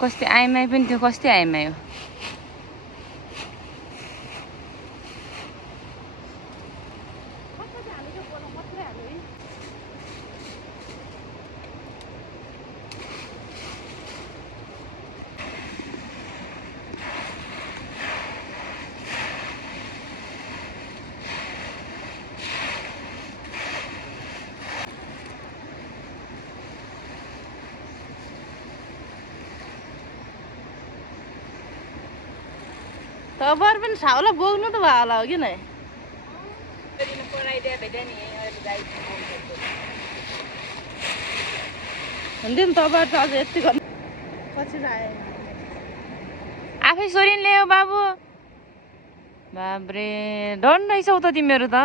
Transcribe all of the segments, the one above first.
कस्तै आइमाई पनि थियो, कस्तै आइमाई हो। तबर पनि साउला बोक्नु त भयो होला हो कि नै हुन्थ्यो नि तबर त अझ यति गर्नु पछि आयो आफै सोरिन ल्यायो बाबु। बाब्रे डर रहेछौ त तिमीहरू त।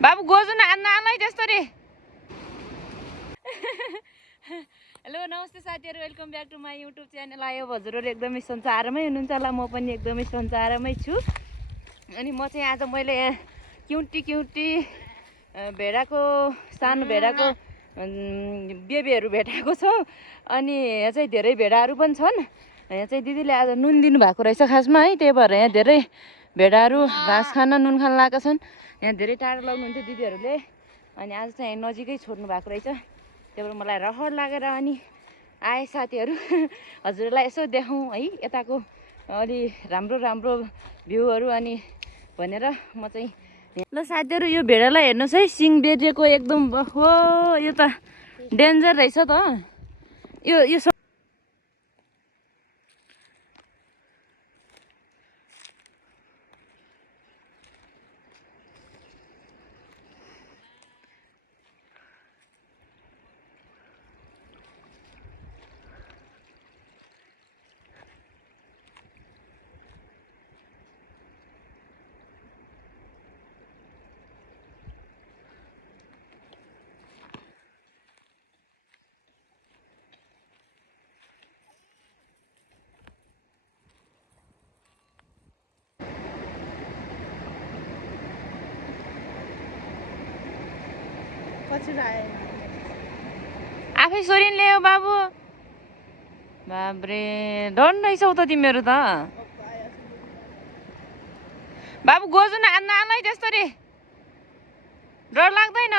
बाबु गोजु नालै त्यस्तो रे। हेलो नमस्ते साथीहरू, welcome back to my YouTube channel. आयो हजुरहरू एकदमै सञ्चारमै हुनुहुन्छ होला, म पनि एकदमै सञ्चारमै छु। अनि म चाहिँ आज मैले यहाँ क्युटी भेडाको सानो भेडाको बेबीहरू भेटाएको छु। अनि यहाँ चाहिँ धेरै भेडाहरू पनि छन्। यहाँ चाहिँ दिदीले आज नुन दिनुभएको रहेछ खासमा है, त्यही भएर यहाँ धेरै भेडाहरू घाँस खान नुन खान लगाएका छन्। यहाँ धेरै टाढो लग्नुहुन्थ्यो दिदीहरूले, अनि आज चाहिँ यहाँ नजिकै छोड्नु भएको रहेछ। त्यही भएर मलाई रहर लागेर अनि आए साथीहरू हजुरलाई यसो देखाउँ है यताको अलि राम्रो राम्रो भ्यूहरू अनि भनेर म चाहिँ। ल साथीहरू यो भेडालाई हेर्नुहोस् है, सिङ बेरिएको एकदम। हो यो त डेन्जर रहेछ त यो यो पछि आयो आफै सोरिन ल्यायो बाबु। बाब्रे डर रहेछौ त तिमीहरू त। बाबु गोजु नालै त्यस्तो रे। डर लाग्दैन,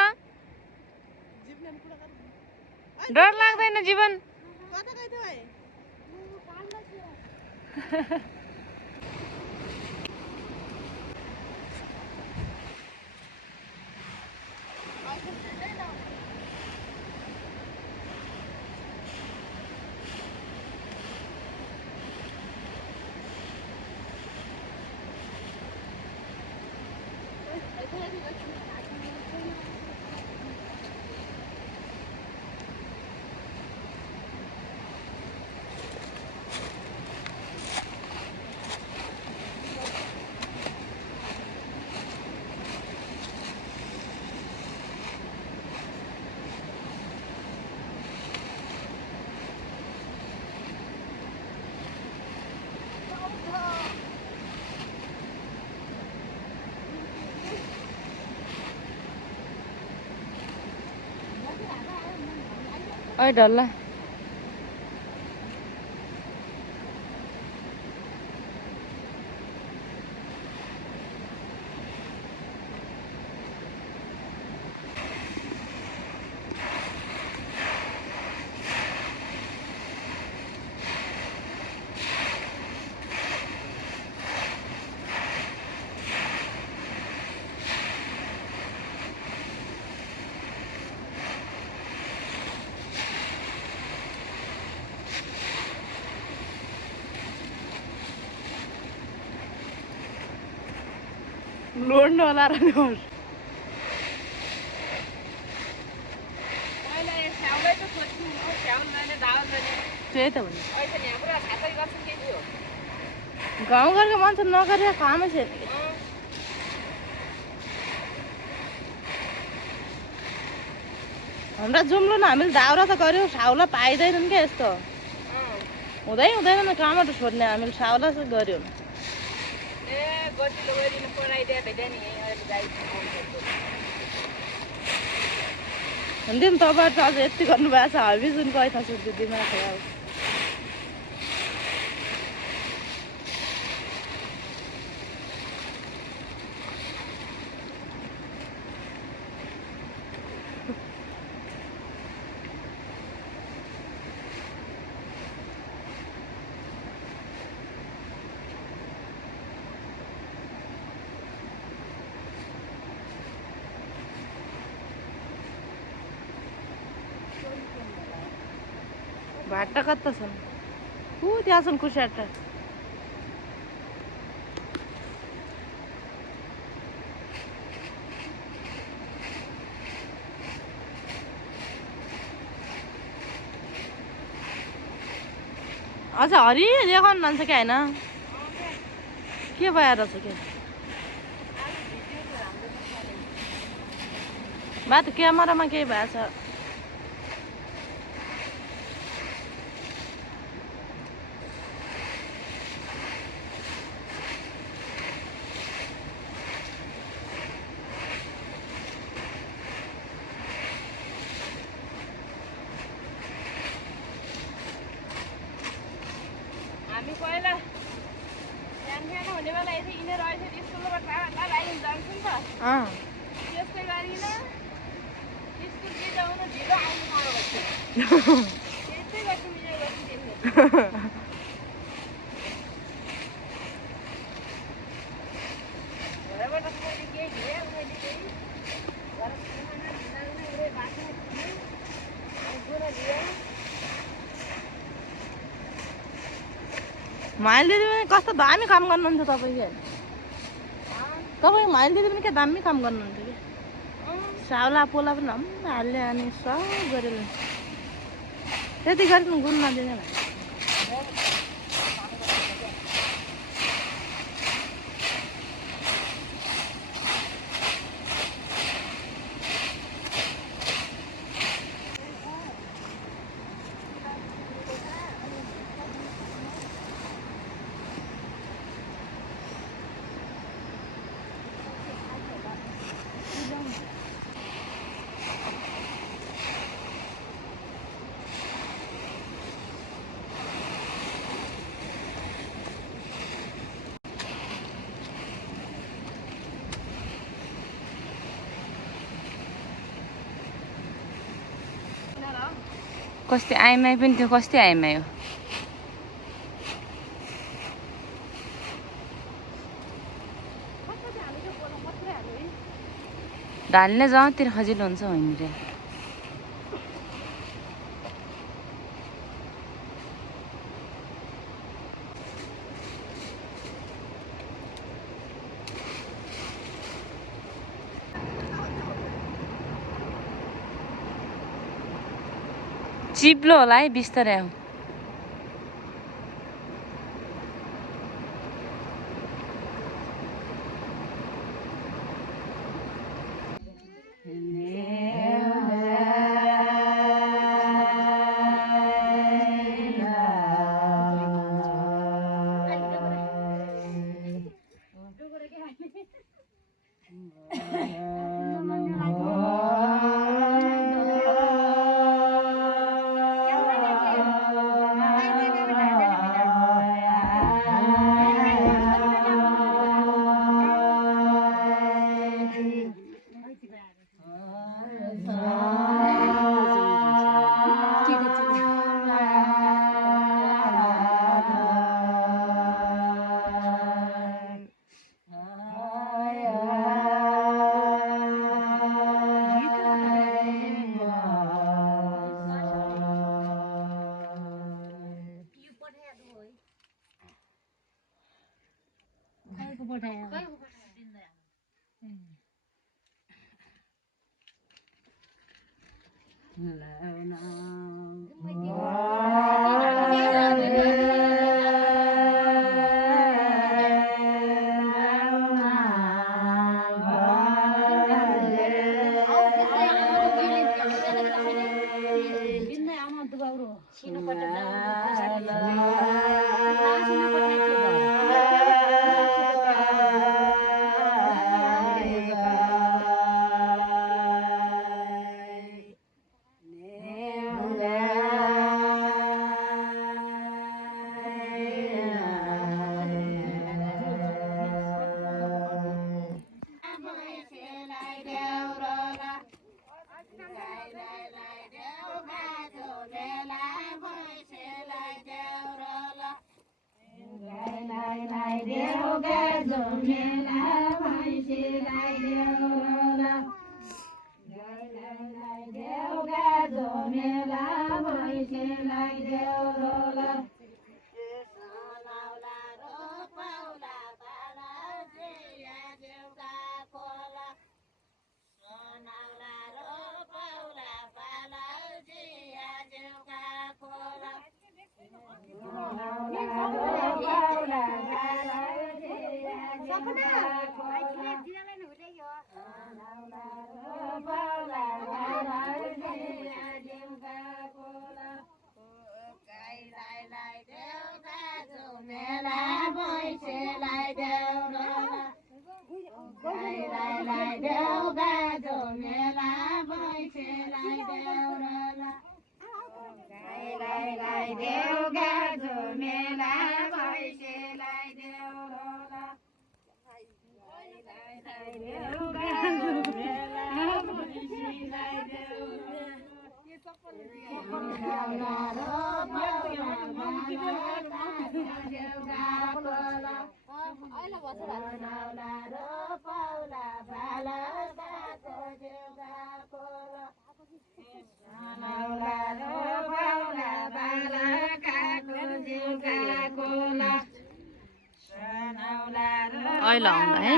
डर लाग्दैन जीवन। ओइ डल्ला लोड्नु होला र त्यही त भन्नु गाउँघरको मान्छे नगरेर कामै छैन। हाम्रा जुम्लो न हामीले दाउरा त गऱ्यौँ, साउला पाइँदैनन् क्या यस्तो हुँदैन कामबाट छोड्ने। हामीले साउला चाहिँ गऱ्यौँ। हुन्थ्यो नि तपाईँहरू त अझ यति गर्नुभएको छ हबी जुन गए थाहा सुन्थ्यो दिमाग अब भाटा कता छन् त्यहाँ छन् कुसाटा अच्छा हरि देखाउनु जान्छ क्या होइन के भएर छ के बा त क्यामेरामा केही भएको छ हामी पहिला सानो हुने बेला यति यिनीहरू अहिले स्कुलबाट लागि जान्छौँ नि त त्यसै गरिन स्कुल बिताउनु ढिलो आउनु साह्रो भएको त्यस्तै गर्छौँ मिलेर गर्छौँ घरबाट मैले केही ढिलो मैले केही घर बाँच्नु पुरा लियो माइल दिदी पनि कस्तो दामी काम गर्नुहुन्थ्यो तपाईँ के तपाईँ माइल दिदी पनि क्या दामी काम गर्नुहुन्थ्यो कि साउला पोला पनि हाल्यो अनि सब गरेर त्यति गरिकन गुण नदिने भाइ कस्तै आइमाई पनि थियो कस्तै आइमाई हो ढाल्ने जहाँतिर खजिलो हुन्छ होइन चिप्लो होला है बिस्तारै आऊ गाजो मेला भैँसीलाई देऊ र देऊ गाजो मेला भैँसीलाई देऊ र अहिले आउँदा है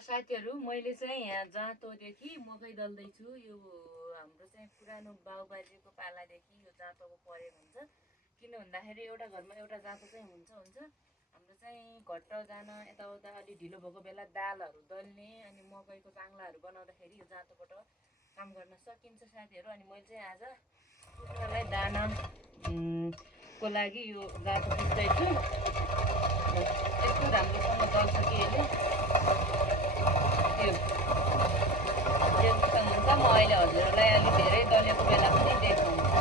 साथीहरू मैले चाहिँ यहाँ जाँतोदेखि मकै दल्दैछु। यो हाम्रो चाहिँ पुरानो बाउबाजेको पालादेखि यो जाँतोको परेको हुन्छ। किन भन्दाखेरि एउटा घरमा एउटा जाँतो चाहिँ हुन्छ हाम्रो चाहिँ घट्ट जान यताउता अलि ढिलो भएको बेला दालहरू दल्ने अनि मकैको चाङ्लाहरू बनाउँदाखेरि यो जाँतोबाट काम गर्न सकिन्छ साथीहरू। अनि मैले चाहिँ आज कुखुरालाई दाना को लागि यो जाँतो पिस्दैछु। यस्तो राम्रोसँग दल्छ कि यसले हुन्छ। म अहिले हजुरहरूलाई अलिक धेरै दलेको बेला पनि देखाउँछु।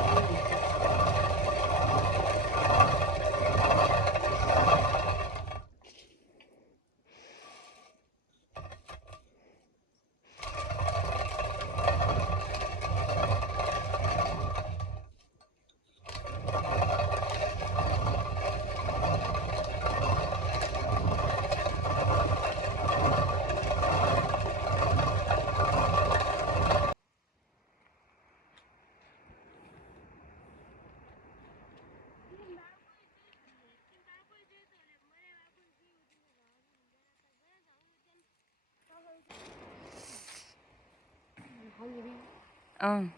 अँ